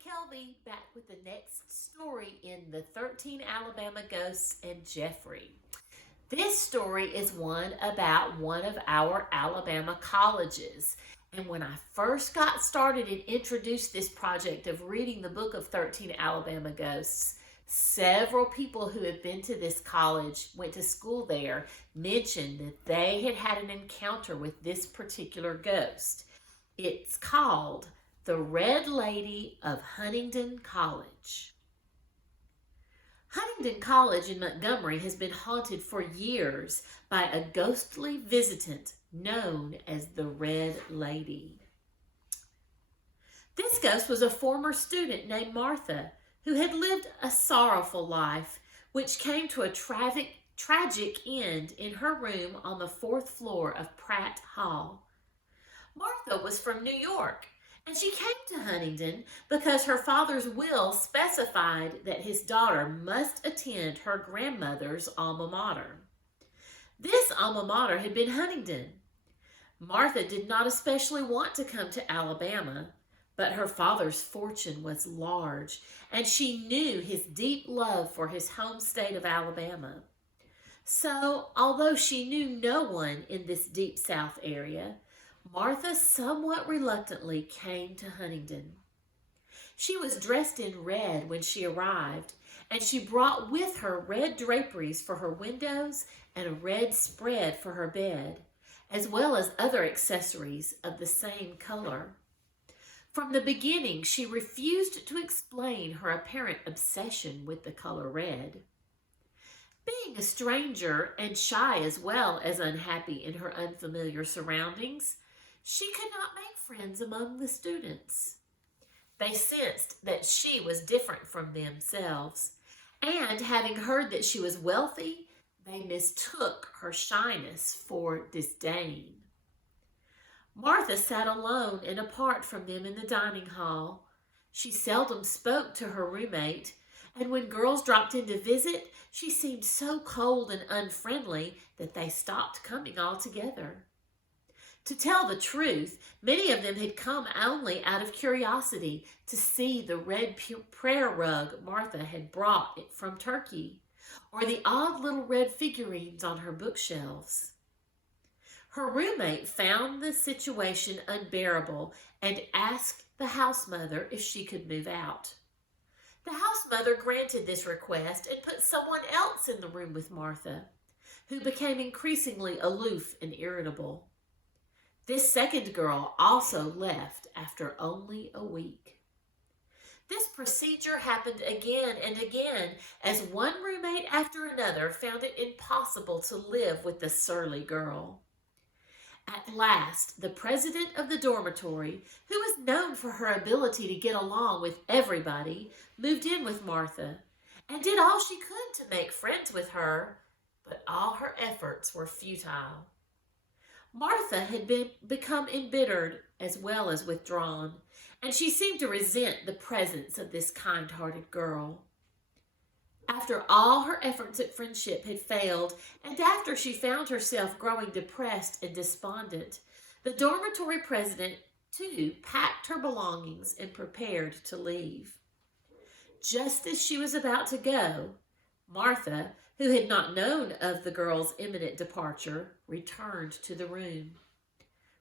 McKelvy back with the next story in the 13 Alabama Ghosts and Jeffrey. This story is one about one of our Alabama colleges. And when I first got started and introduced this project of reading the book of 13 Alabama Ghosts, several people who have been to this college, went to school there, mentioned that they had had an encounter with this particular ghost. It's called the Red Lady of Huntingdon College. Huntingdon College in Montgomery has been haunted for years by a ghostly visitant known as the Red Lady. This ghost was a former student named Martha who had lived a sorrowful life, which came to a tragic end in her room on the 4th floor of Pratt Hall. Martha was from New York, and she came to Huntingdon because her father's will specified that his daughter must attend her grandmother's alma mater. This alma mater had been Huntingdon. Martha did not especially want to come to Alabama, but her father's fortune was large, and she knew his deep love for his home state of Alabama. So, although she knew no one in this deep South area, Martha somewhat reluctantly came to Huntingdon. She was dressed in red when she arrived, and she brought with her red draperies for her windows and a red spread for her bed, as well as other accessories of the same color. From the beginning, she refused to explain her apparent obsession with the color red. Being a stranger and shy as well as unhappy in her unfamiliar surroundings, she could not make friends among the students. They sensed that she was different from themselves, and having heard that she was wealthy, they mistook her shyness for disdain. Martha sat alone and apart from them in the dining hall. She seldom spoke to her roommate, and when girls dropped in to visit, she seemed so cold and unfriendly that they stopped coming altogether. To tell the truth, many of them had come only out of curiosity to see the red prayer rug Martha had brought from Turkey, or the odd little red figurines on her bookshelves. Her roommate found the situation unbearable and asked the house mother if she could move out. The house mother granted this request and put someone else in the room with Martha, who became increasingly aloof and irritable. This second girl also left after only a week. This procedure happened again and again as one roommate after another found it impossible to live with the surly girl. At last, the president of the dormitory, who was known for her ability to get along with everybody, moved in with Martha and did all she could to make friends with her, but all her efforts were futile. Martha had become embittered as well as withdrawn, and she seemed to resent the presence of this kind-hearted girl. After all her efforts at friendship had failed, and after she found herself growing depressed and despondent, the dormitory president, too, packed her belongings and prepared to leave. Just as she was about to go, Martha, who had not known of the girl's imminent departure, returned to the room.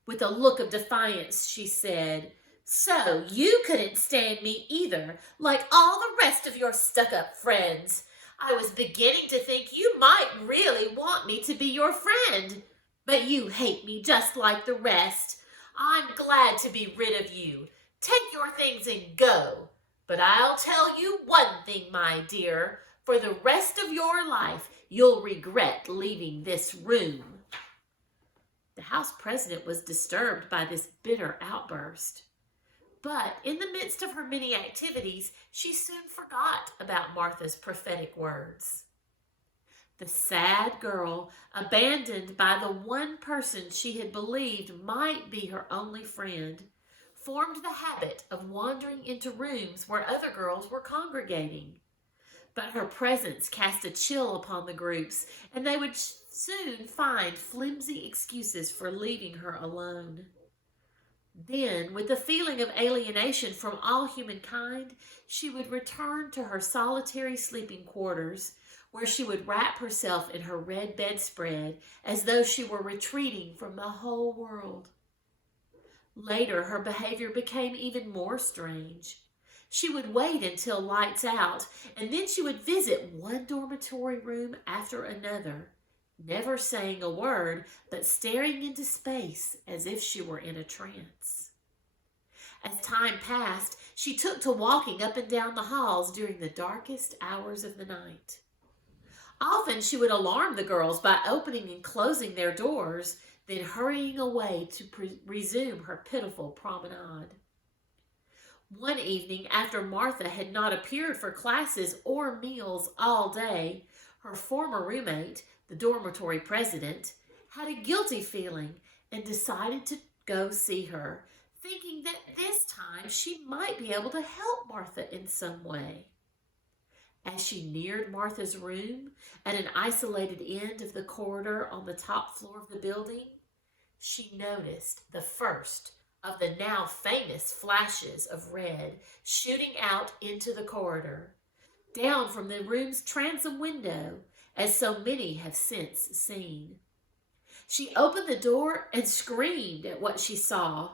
With a look of defiance, she said, "So you couldn't stand me either, like all the rest of your stuck-up friends. I was beginning to think you might really want me to be your friend, but you hate me just like the rest. I'm glad to be rid of you. Take your things and go. But I'll tell you one thing, my dear. For the rest of your life, you'll regret leaving this room." The house president was disturbed by this bitter outburst. But in the midst of her many activities, she soon forgot about Martha's prophetic words. The sad girl, abandoned by the one person she had believed might be her only friend, formed the habit of wandering into rooms where other girls were congregating. But her presence cast a chill upon the groups, and they would soon find flimsy excuses for leaving her alone. Then, with a feeling of alienation from all humankind, she would return to her solitary sleeping quarters, where she would wrap herself in her red bedspread as though she were retreating from the whole world. Later, her behavior became even more strange. She would wait until lights out, and then she would visit one dormitory room after another, never saying a word, but staring into space as if she were in a trance. As time passed, she took to walking up and down the halls during the darkest hours of the night. Often she would alarm the girls by opening and closing their doors, then hurrying away to resume her pitiful promenade. One evening, after Martha had not appeared for classes or meals all day, her former roommate, the dormitory president, had a guilty feeling and decided to go see her, thinking that this time she might be able to help Martha in some way. As she neared Martha's room at an isolated end of the corridor on the top floor of the building, she noticed the first of the now famous flashes of red shooting out into the corridor, down from the room's transom window, as so many have since seen. She opened the door and screamed at what she saw.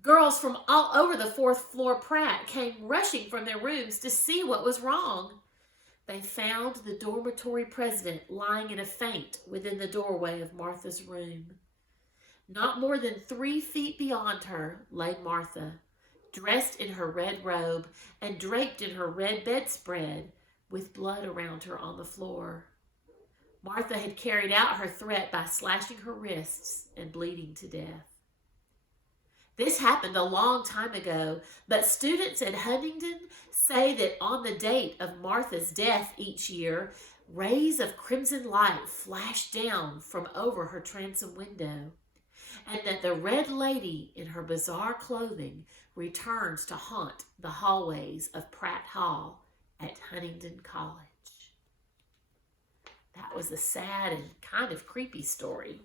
Girls from all over the fourth floor Pratt came rushing from their rooms to see what was wrong. They found the dormitory president lying in a faint within the doorway of Martha's room. Not more than 3 feet beyond her lay Martha, dressed in her red robe and draped in her red bedspread, with blood around her on the floor. Martha had carried out her threat by slashing her wrists and bleeding to death. This happened a long time ago, but students at Huntingdon say that on the date of Martha's death each year, rays of crimson light flash down from over her transom window, and that the Red Lady in her bizarre clothing returns to haunt the hallways of Pratt Hall at Huntingdon College. That was a sad and kind of creepy story.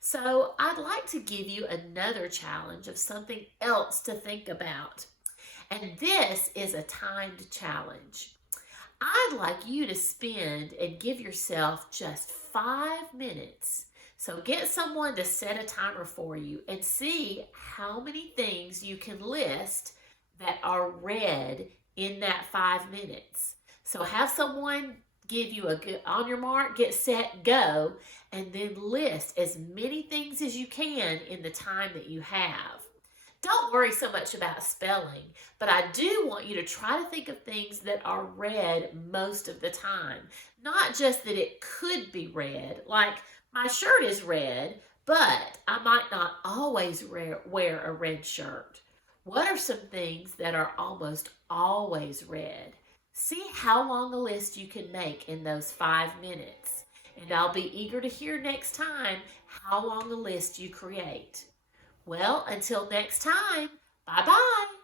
So I'd like to give you another challenge of something else to think about. And this is a timed challenge. I'd like you to spend and give yourself just 5 minutes. So get someone to set a timer for you and see how many things you can list that are red in that 5 minutes. So have someone give you a good, on your mark, get set, go, and then list as many things as you can in the time that you have. Don't worry so much about spelling, but I do want you to try to think of things that are red most of the time. Not just that it could be red, like my shirt is red, but I might not always wear a red shirt. What are some things that are almost always red? See how long a list you can make in those 5 minutes. And I'll be eager to hear next time how long a list you create. Well, until next time, bye-bye.